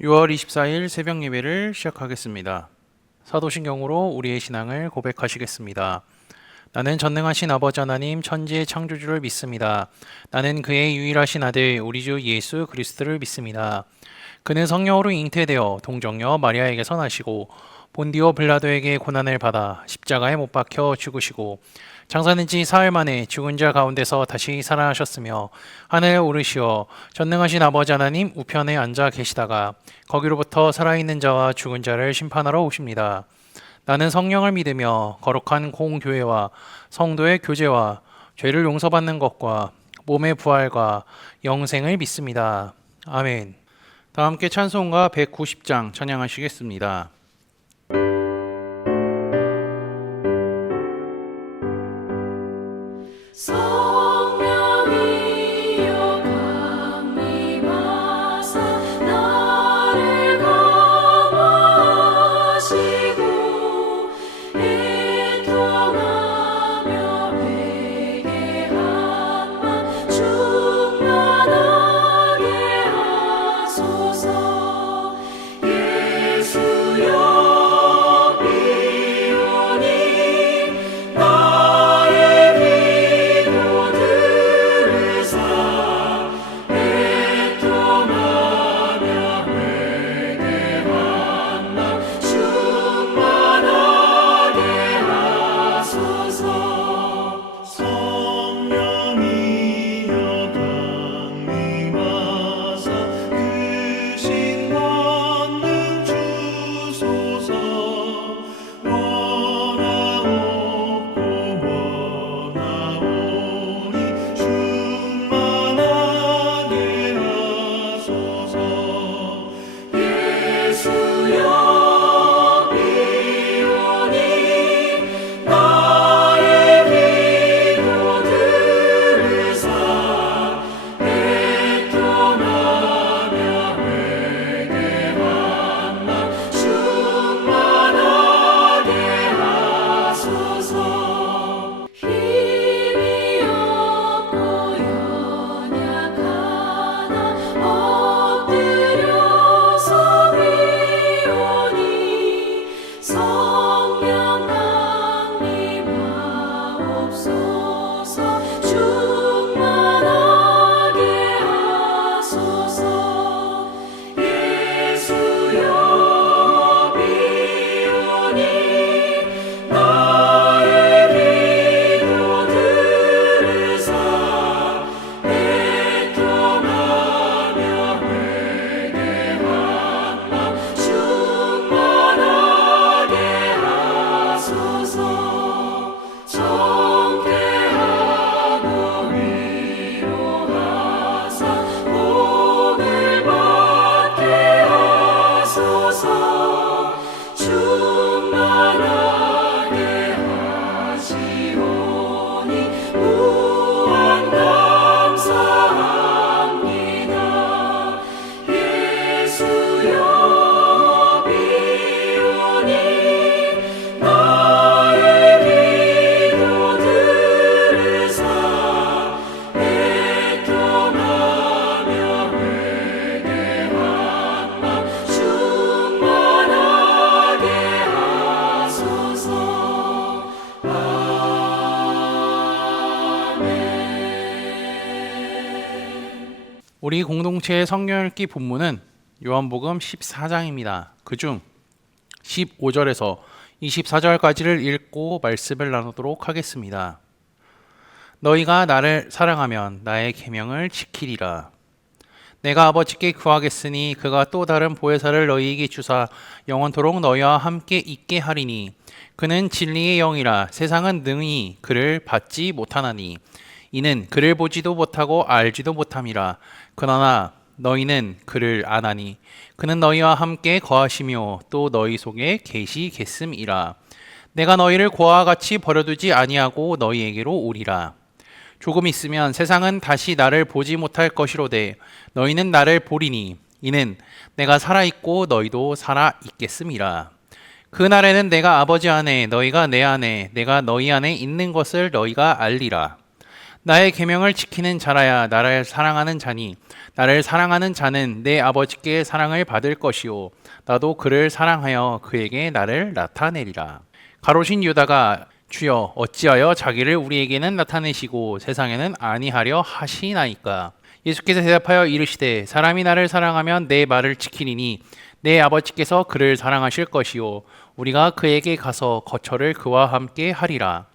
6월 24일 새벽 예배를 시작하겠습니다. 사도신경으로 우리의 신앙을 고백하시겠습니다. 나는 전능하신 아버지 하나님 천지의 창조주를 믿습니다. 나는 그의 유일하신 아들 우리 주 예수 그리스도를 믿습니다. 그는 성령으로 잉태되어 동정녀 마리아에게서 나시고 본디오 빌라도에게 고난을 받아 십자가에 못 박혀 죽으시고 장사된 지 사흘 만에 죽은 자 가운데서 다시 살아나셨으며 하늘에 오르시어 전능하신 아버지 하나님 우편에 앉아 계시다가 거기로부터 살아있는 자와 죽은 자를 심판하러 오십니다. 나는 성령을 믿으며 거룩한 공교회와 성도의 교제와 죄를 용서받는 것과 몸의 부활과 영생을 믿습니다. 아멘. 다 함께 찬송가 190장 찬양하시겠습니다. 성령이여 강림하사 나를 감화하시고 애통하며 회개함만 충만하게 하소서. 예수여 우리 공동체의 성경 읽기 본문은 요한복음 14장입니다. 그중 15절에서 24절까지를 읽고 말씀을 나누도록 하겠습니다. 너희가 나를 사랑하면 나의 계명을 지키리라. 내가 아버지께 구하겠으니 그가 또 다른 보혜사를 너희에게 주사 영원토록 너희와 함께 있게 하리니 그는 진리의 영이라. 세상은 능히 그를 받지 못하나니 이는 그를 보지도 못하고 알지도 못함이라. 그러나 너희는 그를 아나니 그는 너희와 함께 거하시며 또 너희 속에 계시겠음이라. 내가 너희를 고아와 같이 버려두지 아니하고 너희에게로 오리라. 조금 있으면 세상은 다시 나를 보지 못할 것이로되 너희는 나를 보리니 이는 내가 살아있고 너희도 살아있겠음이라. 그날에는 내가 아버지 안에 너희가 내 안에 내가 너희 안에 있는 것을 너희가 알리라. 나의 계명을 지키는 자라야 나를 사랑하는 자니 나를 사랑하는 자는 내 아버지께 사랑을 받을 것이요 나도 그를 사랑하여 그에게 나를 나타내리라. 가로신 유다가 주여 어찌하여 자기를 우리에게는 나타내시고 세상에는 아니하려 하시나이까. 예수께서 대답하여 이르시되 사람이 나를 사랑하면 내 말을 지키리니 내 아버지께서 그를 사랑하실 것이요 우리가 그에게 가서 거처를 그와 함께 하리라.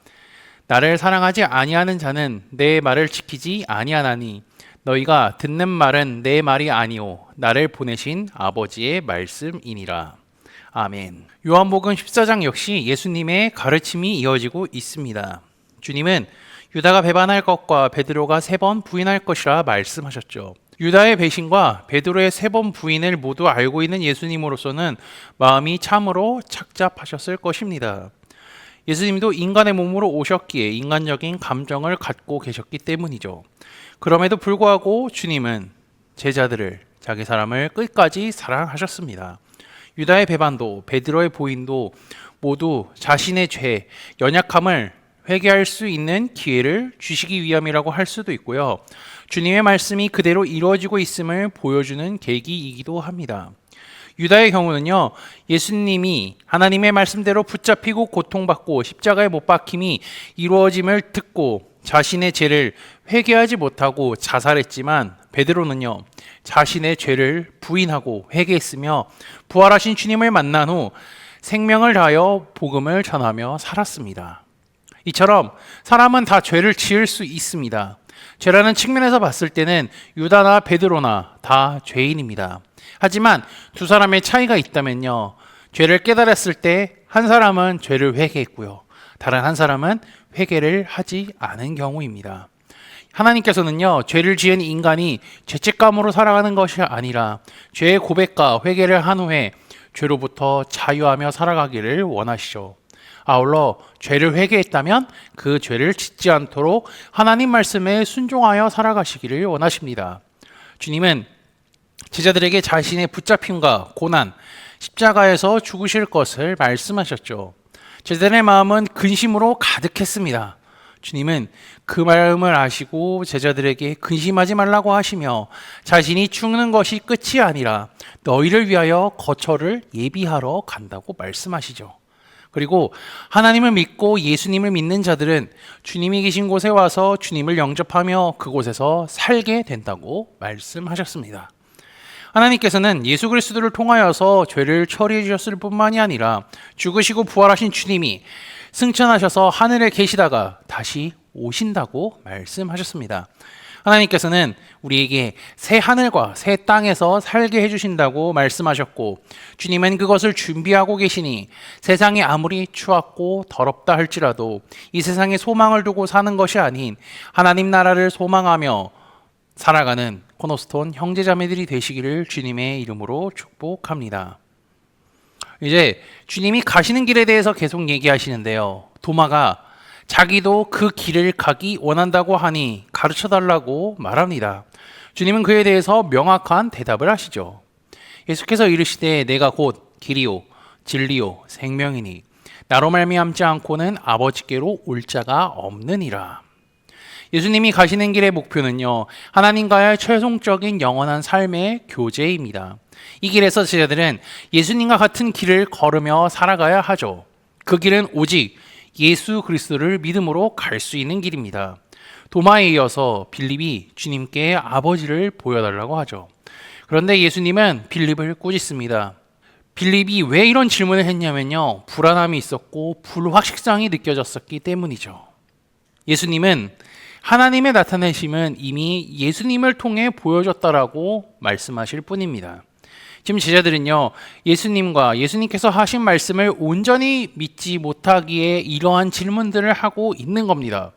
나를 사랑하지 아니하는 자는 내 말을 지키지 아니하나니 너희가 듣는 말은 내 말이 아니오 나를 보내신 아버지의 말씀이니라. 아멘. 요한복음 14장 역시 예수님의 가르침이 이어지고 있습니다. 주님은 유다가 배반할 것과 베드로가 3번 부인할 것이라 말씀하셨죠. 유다의 배신과 베드로의 3번 부인을 모두 알고 있는 예수님으로서는 마음이 참으로 착잡하셨을 것입니다. 예수님도 인간의 몸으로 오셨기에 인간적인 감정을 갖고 계셨기 때문이죠. 그럼에도 불구하고 주님은 제자들을, 자기 사람을 끝까지 사랑하셨습니다. 유다의 배반도 베드로의 부인도 모두 자신의 죄, 연약함을 회개할 수 있는 기회를 주시기 위함이라고 할 수도 있고요. 주님의 말씀이 그대로 이루어지고 있음을 보여주는 계기이기도 합니다. 유다의 경우는요, 예수님이 하나님의 말씀대로 붙잡히고 고통받고 십자가에 못 박힘이 이루어짐을 듣고 자신의 죄를 회개하지 못하고 자살했지만, 베드로는요 자신의 죄를 부인하고 회개했으며 부활하신 주님을 만난 후 생명을 다하여 복음을 전하며 살았습니다. 이처럼 사람은 다 죄를 지을 수 있습니다. 죄라는 측면에서 봤을 때는 유다나 베드로나 다 죄인입니다. 하지만 두 사람의 차이가 있다면요, 죄를 깨달았을 때 한 사람은 죄를 회개했고요, 다른 한 사람은 회개를 하지 않은 경우입니다. 하나님께서는요, 죄를 지은 인간이 죄책감으로 살아가는 것이 아니라 죄의 고백과 회개를 한 후에 죄로부터 자유하며 살아가기를 원하시죠. 아울러 죄를 회개했다면 그 죄를 짓지 않도록 하나님 말씀에 순종하여 살아가시기를 원하십니다. 주님은 제자들에게 자신의 붙잡힘과 고난, 십자가에서 죽으실 것을 말씀하셨죠. 제자들의 마음은 근심으로 가득했습니다. 주님은 그 마음을 아시고 제자들에게 근심하지 말라고 하시며 자신이 죽는 것이 끝이 아니라 너희를 위하여 거처를 예비하러 간다고 말씀하시죠. 그리고 하나님을 믿고 예수님을 믿는 자들은 주님이 계신 곳에 와서 주님을 영접하며 그곳에서 살게 된다고 말씀하셨습니다. 하나님께서는 예수 그리스도를 통하여서 죄를 처리해 주셨을 뿐만이 아니라 죽으시고 부활하신 주님이 승천하셔서 하늘에 계시다가 다시 오신다고 말씀하셨습니다. 하나님께서는 우리에게 새 하늘과 새 땅에서 살게 해주신다고 말씀하셨고, 주님은 그것을 준비하고 계시니 세상이 아무리 추악고 더럽다 할지라도 이 세상에 소망을 두고 사는 것이 아닌 하나님 나라를 소망하며 살아가는 코너스톤 형제자매들이 되시기를 주님의 이름으로 축복합니다. 이제 주님이 가시는 길에 대해서 계속 얘기하시는데요, 도마가 자기도 그 길을 가기 원한다고 하니 가르쳐달라고 말합니다. 주님은 그에 대해서 명확한 대답을 하시죠. 예수께서 이르시되 내가 곧 길이요 진리요 생명이니 나로 말미암지 않고는 아버지께로 올 자가 없느니라. 예수님이 가시는 길의 목표는요, 하나님과의 최종적인 영원한 삶의 교제입니다. 이 길에서 제자들은 예수님과 같은 길을 걸으며 살아가야 하죠. 그 길은 오직 예수 그리스도를 믿음으로 갈 수 있는 길입니다. 도마에 이어서 빌립이 주님께 아버지를 보여달라고 하죠. 그런데 예수님은 빌립을 꾸짖습니다. 빌립이 왜 이런 질문을 했냐면요, 불안함이 있었고 불확실성이 느껴졌었기 때문이죠. 예수님은 하나님의 나타내심은 이미 예수님을 통해 보여줬다라고 말씀하실 뿐입니다. 지금 제자들은요, 예수님과 예수님께서 하신 말씀을 온전히 믿지 못하기에 이러한 질문들을 하고 있는 겁니다.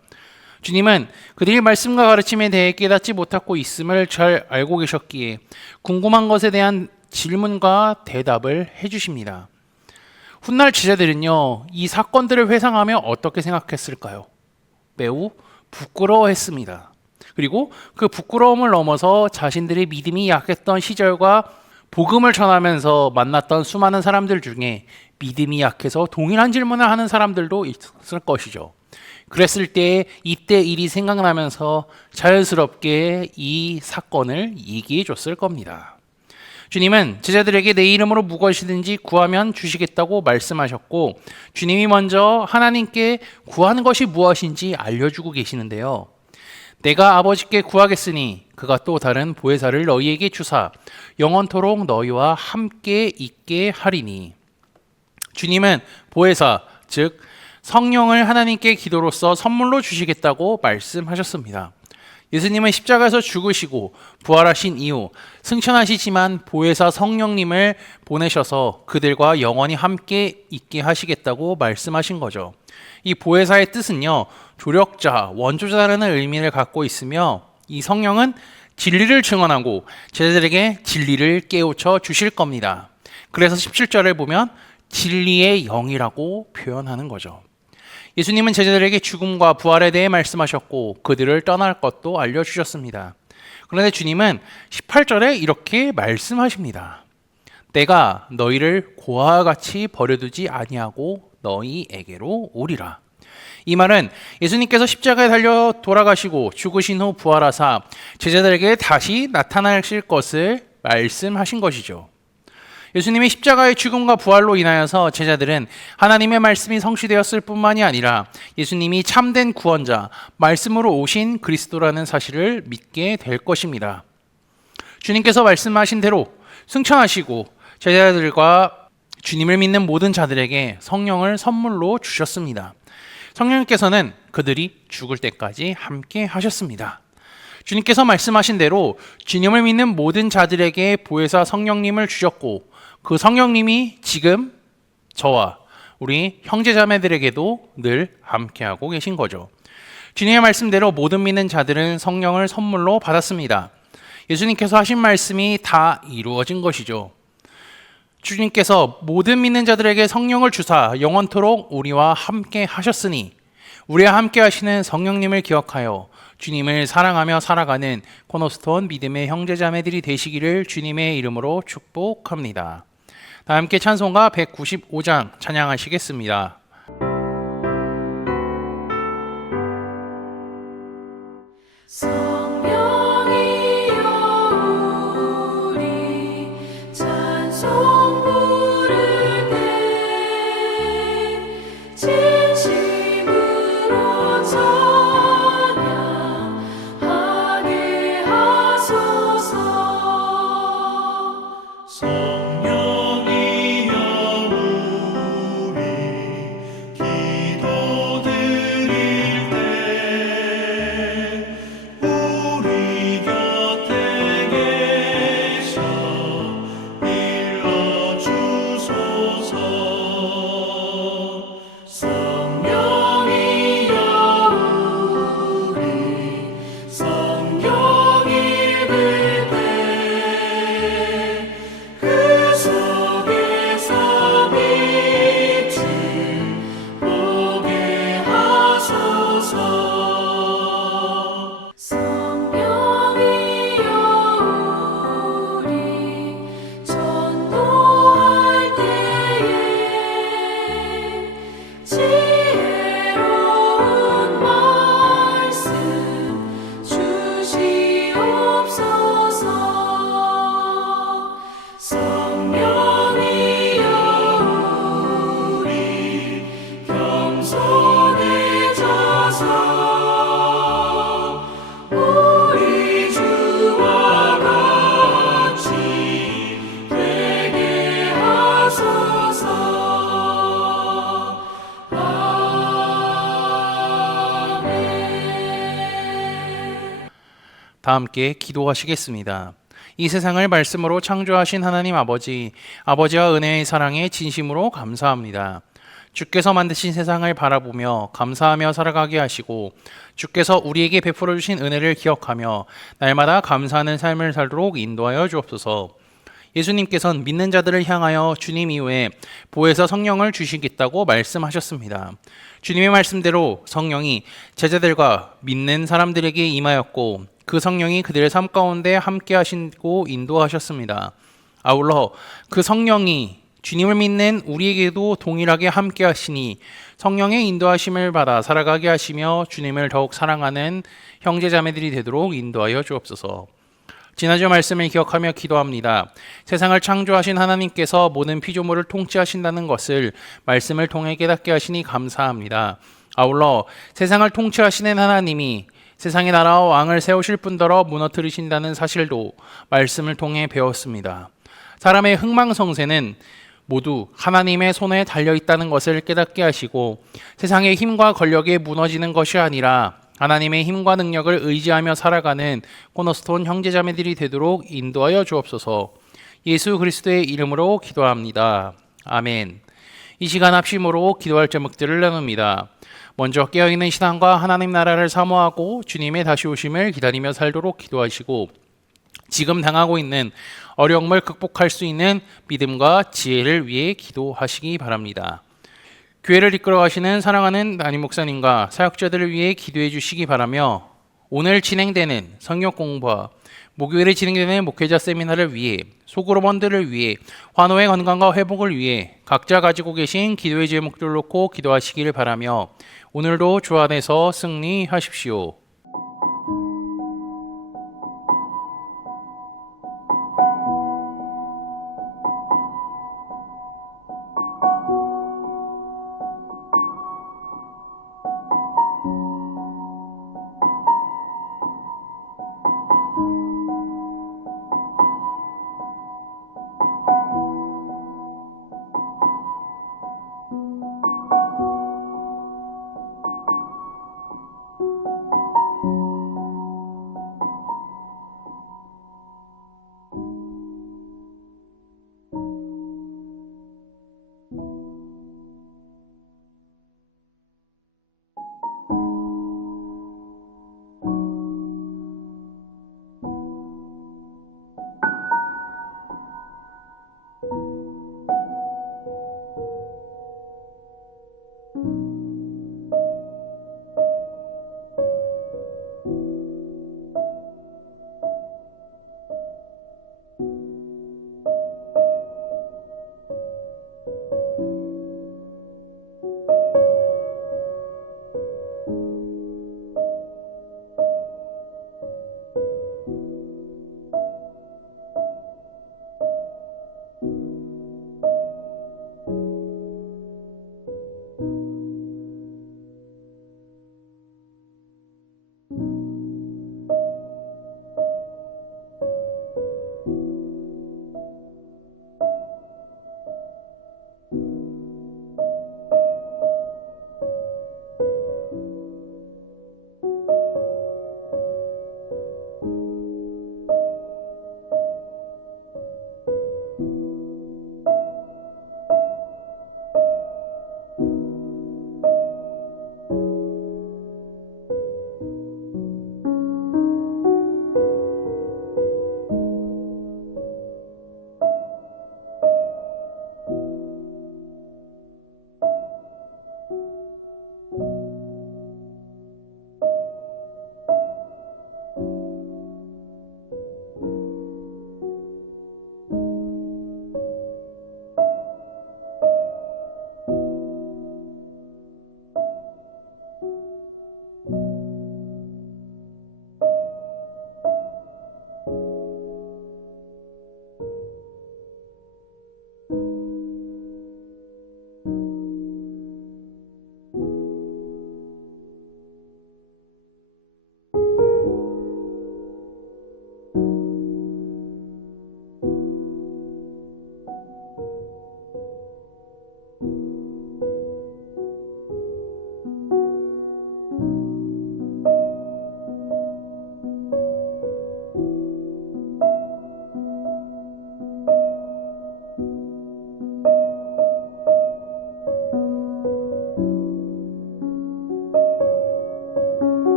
주님은 그들이 말씀과 가르침에 대해 깨닫지 못하고 있음을 잘 알고 계셨기에 궁금한 것에 대한 질문과 대답을 해주십니다. 훗날 제자들은요, 이 사건들을 회상하며 어떻게 생각했을까요? 매우 부끄러워했습니다. 그리고 그 부끄러움을 넘어서 자신들의 믿음이 약했던 시절과 복음을 전하면서 만났던 수많은 사람들 중에 믿음이 약해서 동일한 질문을 하는 사람들도 있을 것이죠. 그랬을 때 이때 일이 생각나면서 자연스럽게 이 사건을 얘기해 줬을 겁니다. 주님은 제자들에게 내 이름으로 무엇이든지 구하면 주시겠다고 말씀하셨고, 주님이 먼저 하나님께 구하는 것이 무엇인지 알려주고 계시는데요. 내가 아버지께 구하겠으니 그가 또 다른 보혜사를 너희에게 주사 영원토록 너희와 함께 있게 하리니. 주님은 보혜사, 즉 성령을 하나님께 기도로서 선물로 주시겠다고 말씀하셨습니다. 예수님은 십자가에서 죽으시고 부활하신 이후 승천하시지만 보혜사 성령님을 보내셔서 그들과 영원히 함께 있게 하시겠다고 말씀하신 거죠. 이 보혜사의 뜻은요, 조력자, 원조자라는 의미를 갖고 있으며, 이 성령은 진리를 증언하고 제자들에게 진리를 깨우쳐 주실 겁니다. 그래서 17절을 보면 진리의 영이라고 표현하는 거죠. 예수님은 제자들에게 죽음과 부활에 대해 말씀하셨고 그들을 떠날 것도 알려주셨습니다. 그런데 주님은 18절에 이렇게 말씀하십니다. 내가 너희를 고아와 같이 버려두지 아니하고 너희에게로 오리라. 이 말은 예수님께서 십자가에 달려 돌아가시고 죽으신 후 부활하사 제자들에게 다시 나타나실 것을 말씀하신 것이죠. 예수님의 십자가의 죽음과 부활로 인하여서 제자들은 하나님의 말씀이 성취되었을 뿐만이 아니라 예수님이 참된 구원자, 말씀으로 오신 그리스도라는 사실을 믿게 될 것입니다. 주님께서 말씀하신 대로 승천하시고 제자들과 주님을 믿는 모든 자들에게 성령을 선물로 주셨습니다. 성령님께서는 그들이 죽을 때까지 함께 하셨습니다. 주님께서 말씀하신 대로 주님을 믿는 모든 자들에게 보혜사 성령님을 주셨고, 그 성령님이 지금 저와 우리 형제자매들에게도 늘 함께하고 계신 거죠. 주님의 말씀대로 모든 믿는 자들은 성령을 선물로 받았습니다. 예수님께서 하신 말씀이 다 이루어진 것이죠. 주님께서 모든 믿는 자들에게 성령을 주사 영원토록 우리와 함께 하셨으니 우리와 함께 하시는 성령님을 기억하여 주님을 사랑하며 살아가는 코너스톤 믿음의 형제자매들이 되시기를 주님의 이름으로 축복합니다. 다 함께 찬송가 195장 찬양하시겠습니다. 성령이여 우리 찬송 부를 때 진심으로 찬양하게 하소서. 성령이여 우리 기도드릴 때 우리 곁에 계셔 일러주소서. 성령이여 우리 성경 읽을 때 그 속에서 빛을 보게 하소서. 성령이여 우리 전도할 때에 지혜로운 말씀 주시옵소서. 성령이여 우리 겸손해져서 우리 주와 같이 되게 하소서. 아멘. 다 함께 기도하시겠습니다. 이 세상을 말씀으로 창조하신 하나님 아버지, 아버지와 은혜의 사랑에 진심으로 감사합니다. 주께서 만드신 세상을 바라보며 감사하며 살아가게 하시고 주께서 우리에게 베풀어 주신 은혜를 기억하며 날마다 감사하는 삶을 살도록 인도하여 주옵소서. 예수님께서는 믿는 자들을 향하여 주님 이후에 보혜사 성령을 주시겠다고 말씀하셨습니다. 주님의 말씀대로 성령이 제자들과 믿는 사람들에게 임하였고 그 성령이 그들의 삶 가운데 함께 하시고 인도하셨습니다. 아울러 그 성령이 주님을 믿는 우리에게도 동일하게 함께 하시니 성령의 인도하심을 받아 살아가게 하시며 주님을 더욱 사랑하는 형제자매들이 되도록 인도하여 주옵소서. 지난주 말씀을 기억하며 기도합니다. 세상을 창조하신 하나님께서 모든 피조물을 통치하신다는 것을 말씀을 통해 깨닫게 하시니 감사합니다. 아울러 세상을 통치하시는 하나님이 세상의 나라와 왕을 세우실 뿐더러 무너뜨리신다는 사실도 말씀을 통해 배웠습니다. 사람의 흥망성쇠는 모두 하나님의 손에 달려있다는 것을 깨닫게 하시고 세상의 힘과 권력에 무너지는 것이 아니라 하나님의 힘과 능력을 의지하며 살아가는 코너스톤 형제자매들이 되도록 인도하여 주옵소서. 예수 그리스도의 이름으로 기도합니다. 아멘. 이 시간 합심으로 기도할 제목들을 나눕니다. 먼저 깨어있는 신앙과 하나님 나라를 사모하고 주님의 다시 오심을 기다리며 살도록 기도하시고 지금 당하고 있는 어려움을 극복할 수 있는 믿음과 지혜를 위해 기도하시기 바랍니다. 교회를 이끌어 가시는 사랑하는 담임 목사님과 사역자들을 위해 기도해 주시기 바라며 오늘 진행되는 성경 공부와 목요일에 진행되는 목회자 세미나를 위해 소그룹원들을 위해 환호의 건강과 회복을 위해 각자 가지고 계신 기도의 제목들을 놓고 기도하시기를 바라며 오늘도 주 안에서 승리하십시오.